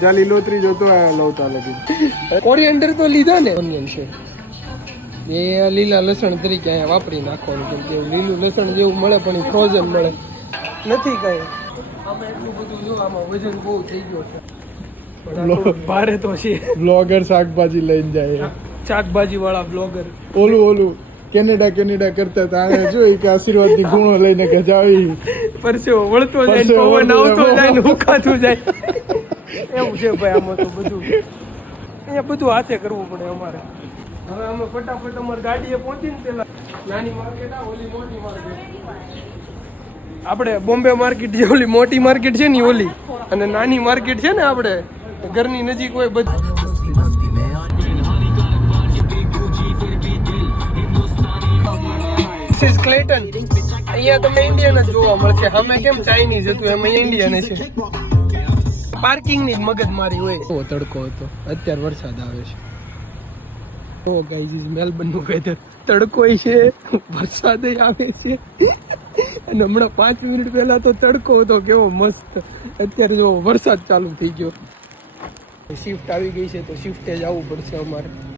જા લીલોતરી જોતો લવતા લગી કોરિએન્ડર તો લીધા ને ઓનિયન છે એ લીલા લસણ તરીકે અહીંયા વાપરી નાખવાનું કેમ કે લીલું લસણ જેવું મળે પણ ફ્રોઝન મળે નથી કઈ આમાં એટલું બધું જો આમાં વજન બહુ થઈ ગયો છે ભારે તો છે બ્લોગર શાકભાજી લઈને જાય શાકભાજી વાળા બ્લોગર ઓલું કેનેડા કરતા તાણે જોઈ કે આશીર્વાદ ની ગુણો લઈને કે જાવી પરસેવો વળતો જાય પવન આવતો જાય ને ઉખાતું જાય એવું છે ભાઈ આમાં તો બધું અહીંયા બધું હાથે કરવું પડે અમારે હવે અમે ફટાફટ અમારી ગાડીએ પહોંચીને પેલા નાની માર્કેટ આ ઓલી મોટી માર્કેટ આપણે બોમ્બે માર્કેટ જે ઓલી મોટી માર્કેટ છે ને ઓલી અને નાની માર્કેટ છે ને આપણે ઘરની નજીક હોય બધી ક્લેટન અહીંયા તમને ઇન્ડિયન જ જોવા મળશે અમે કેમ ચાઇનીઝ હતું એમ અહીંયા ઇન્ડિયન છે પાર્કિંગ ની મગજ મારી હોય તડકો હતો અત્યારે વરસાદ આવે છે ઓ ગાઈઝ મેલબર્ન નું વેધર તડકો છે વરસાદ આવે છે અને હમણાં 5 મિનિટ પહેલા તો તડકો હતો કેવો મસ્ત અત્યારે જો વરસાદ ચાલુ થઈ ગયો શિફ્ટ આવી ગઈ છે તો શિફ્ટે જ આવવું પડશે અમારે